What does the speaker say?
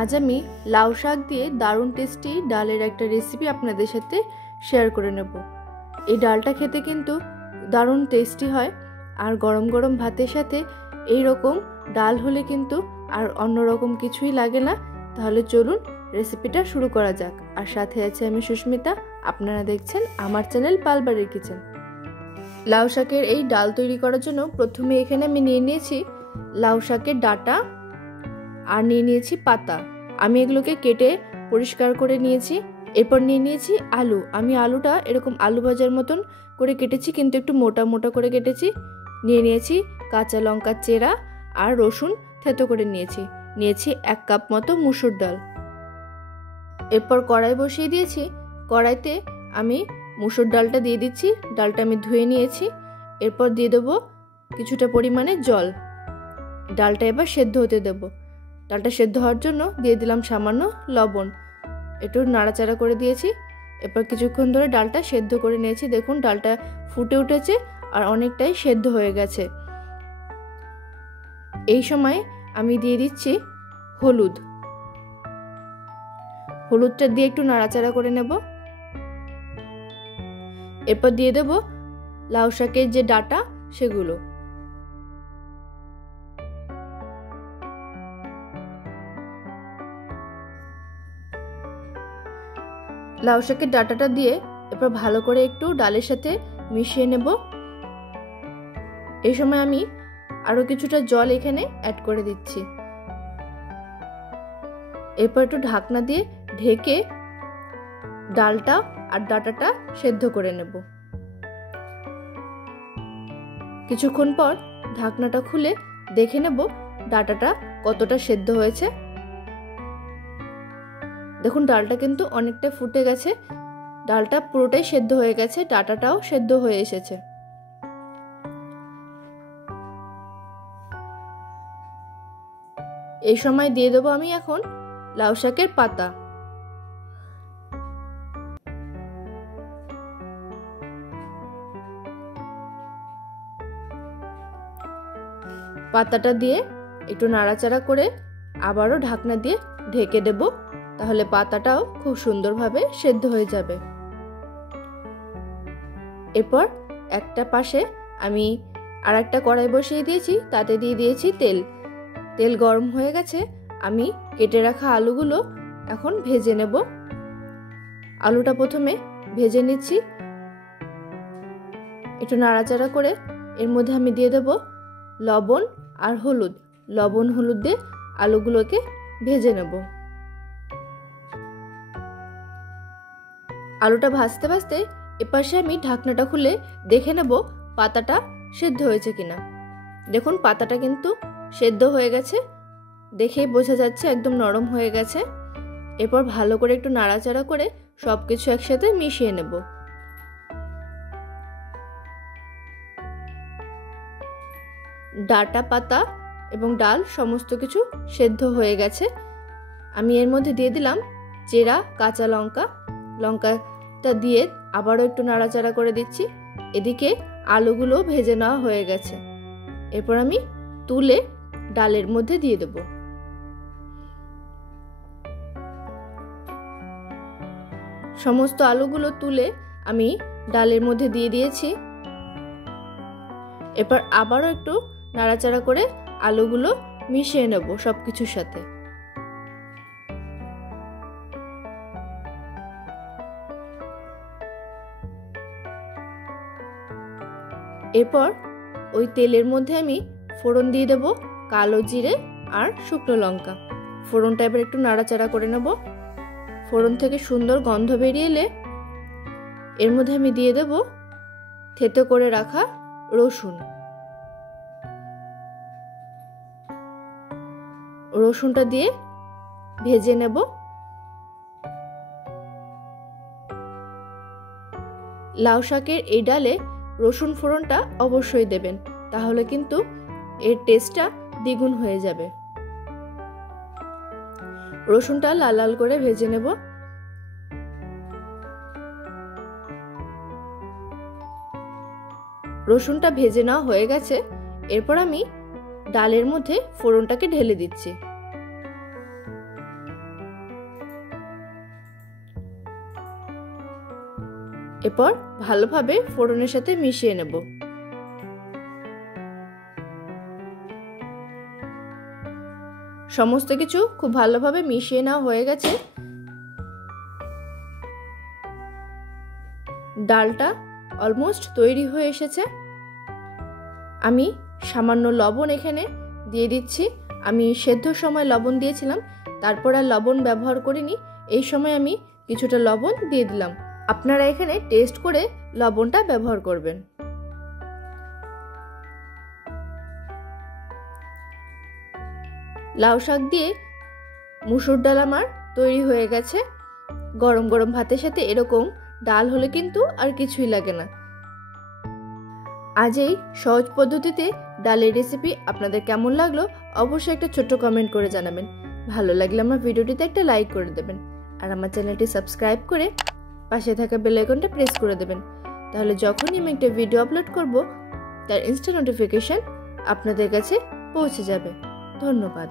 আজ আমি লাউ শাক দিয়ে দারুণ টেস্টি ডালের একটা রেসিপি আপনাদের সাথে শেয়ার করে নেব। এই ডালটা খেতে কিন্তু দারুণ টেস্টি হয়, আর গরম গরম ভাতের সাথে এই রকম ডাল হলে কিন্তু আর অন্যরকম কিছুই লাগে না। তাহলে চলুন রেসিপিটা শুরু করা যাক। আর সাথে আছে আমি সুস্মিতা, আপনারা দেখছেন আমার চ্যানেল পালবাড়ির কিচেন। লাউ শাকের এই ডাল তৈরি করার জন্য প্রথমে এখানে আমি নিয়ে নিয়েছি লাউ শাকের ডাঁটা আর নিয়ে নিয়েছি পাতা। আমি এগুলোকে কেটে পরিষ্কার করে নিয়েছি। এরপর নিয়ে নিয়েছি আলু। আমি আলুটা এরকম আলু ভাজার মতন করে কেটেছি, কিন্তু একটু মোটা মোটা করে কেটেছি। নিয়ে নিয়েছি কাঁচা লঙ্কা চেরা আর রসুন থেতো করে নিয়েছি। 1 কাপ মতো মুসুর ডাল। এরপর কড়াই বসিয়ে দিয়েছি। কড়াইতে আমি মুসুর ডালটা দিয়ে দিচ্ছি। ডালটা আমি ধুয়ে নিয়েছি। এরপর দিয়ে দেবো কিছুটা পরিমাণে জল। ডালটা এবার সেদ্ধ হতে দেব। ডালটা সেদ্ধ হওয়ার জন্য দিয়ে দিলাম সামান্য লবণ। একটু নাড়াচাড়া করে দিয়েছি। এরপর কিছুক্ষণ ধরে ডালটা সেদ্ধ করে নিয়েছি। দেখুন ডালটা ফুটে উঠেছে আর অনেকটাই সেদ্ধ হয়ে গেছে। এই সময় আমি দিয়ে দিচ্ছি হলুদ। হলুদটা দিয়ে একটু নাড়াচাড়া করে নেব। এরপর দিয়ে দেব লাউ শাকের যে ডাঁটা সেগুলো। লাউ শাকের ডাঁটাটা দিয়ে এরপর ভালো করে একটু ডালের সাথে মিশিয়ে নেব। এই সময় আমি আরো কিছুটা জল এখানে অ্যাড করে দিচ্ছি। এরপর একটু ঢাকনা দিয়ে ঢেকে ডালটা আর ডাঁটাটা সেদ্ধ করে নেব। কিছুক্ষণ পর ঢাকনাটা খুলে দেখে নেব ডাঁটাটা কতটা সেদ্ধ হয়েছে। দেখুন ডালটা কিন্তু অনেকটা ফুটে গেছে। ডালটা পুরোটাই সেদ্ধ হয়ে গেছে, ডাঁটাটাও সেদ্ধ হয়ে এসেছে। এই সময় দিয়ে দেবো আমি এখন লাউ শাকের পাতা। পাতাটা দিয়ে একটু নাড়াচাড়া করে আবারও ঢাকনা দিয়ে ঢেকে দেব। তাহলে পাতাটাও খুব সুন্দরভাবে সেদ্ধ হয়ে যাবে। এরপর একটা পাশে আমি আর একটা কড়াই বসিয়ে দিয়েছি। তাতে দিয়ে দিয়েছি তেল। তেল গরম হয়ে গেছে। আমি কেটে রাখা আলুগুলো এখন ভেজে নেব। আলুটা প্রথমে ভেজে নিচ্ছি। একটু নাড়াচাড়া করে এর মধ্যে আমি দিয়ে দেব লবণ আর হলুদ। লবণ হলুদ দিয়ে আলুগুলোকে ভেজে নেব। আলুটা ভাজতে ভাজতে এপাশে আমি ঢাকনাটা খুলে দেখে নেব পাতাটা সেদ্ধ হয়েছে কিনা। দেখুন পাতাটা কিন্তু সেদ্ধ হয়ে গেছে, দেখেই বোঝা যাচ্ছে একদম নরম হয়ে গেছে। এরপর ভালো করে একটু নাড়াচাড়া করে সবকিছু একসাথে মিশিয়ে নেব। ডাঁটা পাতা এবং ডাল সমস্ত কিছু সেদ্ধ হয়ে গেছে। আমি এর মধ্যে দিয়ে দিলাম চেরা কাঁচা লঙ্কা। লঙ্কাটা দিয়ে আবারও একটু নাড়াচাড়া করে দিচ্ছি। এদিকে আলুগুলো ভেজে নেওয়া হয়ে গেছে। এরপর আমি তুলে ডালের মধ্যে দিয়ে দেব। সমস্ত আলুগুলো তুলে আমি ডালের মধ্যে দিয়ে দিয়েছি। এরপর আবারও একটু নাড়াচাড়া করে আলুগুলো মিশিয়ে নেব সবকিছুর সাথে। এরপর ওই তেলের মধ্যে আমি ফোড়ন দিয়ে দেব কালো জিরে আর শুকনো লঙ্কা। ফোড়নটা এবার একটু নাড়াচাড়া করে নেব। ফোড়ন থেকে সুন্দর গন্ধ বেরিয়ে এলে এর মধ্যে আমি দিয়ে দেব থেতো করে রাখা রসুন। রসুনটা দিয়ে ভেজে নেব। লাউ শাকের এই ডালে রসুন ফোড়নটা অবশ্যই দেবেন, তাহলে কিন্তু এর টেস্টটা দ্বিগুণ হয়ে যাবে। রসুনটা লাল লাল করে ভেজে নেব। রসুনটা ভেজে নেওয়া হয়ে গেছে। এরপর আমি ডালের মধ্যে ফোড়নটাকে ঢেলে দিচ্ছি। এরপর ভালোভাবে ফোড়নের সাথে মিশিয়ে নেব। সমস্ত কিছু খুব ভালোভাবে মিশিয়ে নেওয়া হয়ে গেছে। ডালটা অলমোস্ট তৈরি হয়ে এসেছে। আমি সামান্য লবণ এখানে দিয়ে দিচ্ছি। আমি সেদ্ধর সময় লবণ দিয়েছিলাম, তারপর আর লবণ ব্যবহার করিনি। এই সময় আমি কিছুটা লবণ দিয়ে দিলাম। আপনারা এখানে টেস্ট করে লবণটা ব্যবহার করবেন। লাউ শাক দিয়ে মুসুর ডাল আমার তৈরি হয়ে গেছে। গরম গরম ভাতের সাথে এরকম ডাল হলে কিন্তু আর কিছুই লাগে না। আজ এই সহজ পদ্ধতিতে ডালের রেসিপি আপনাদের কেমন লাগলো অবশ্যই একটা ছোট্ট কমেন্ট করে জানাবেন। ভালো লাগলে আমার ভিডিওটিতে একটা লাইক করে দেবেন, আর আমার চ্যানেলটি সাবস্ক্রাইব করে পাশে থাকা বেল আইকনটা প্রেস করে দেবেন। তাহলে যখনই আমি একটা ভিডিও আপলোড করব তার ইনস্ট্যান্ট নোটিফিকেশন আপনাদের কাছে পৌঁছে যাবে। ধন্যবাদ।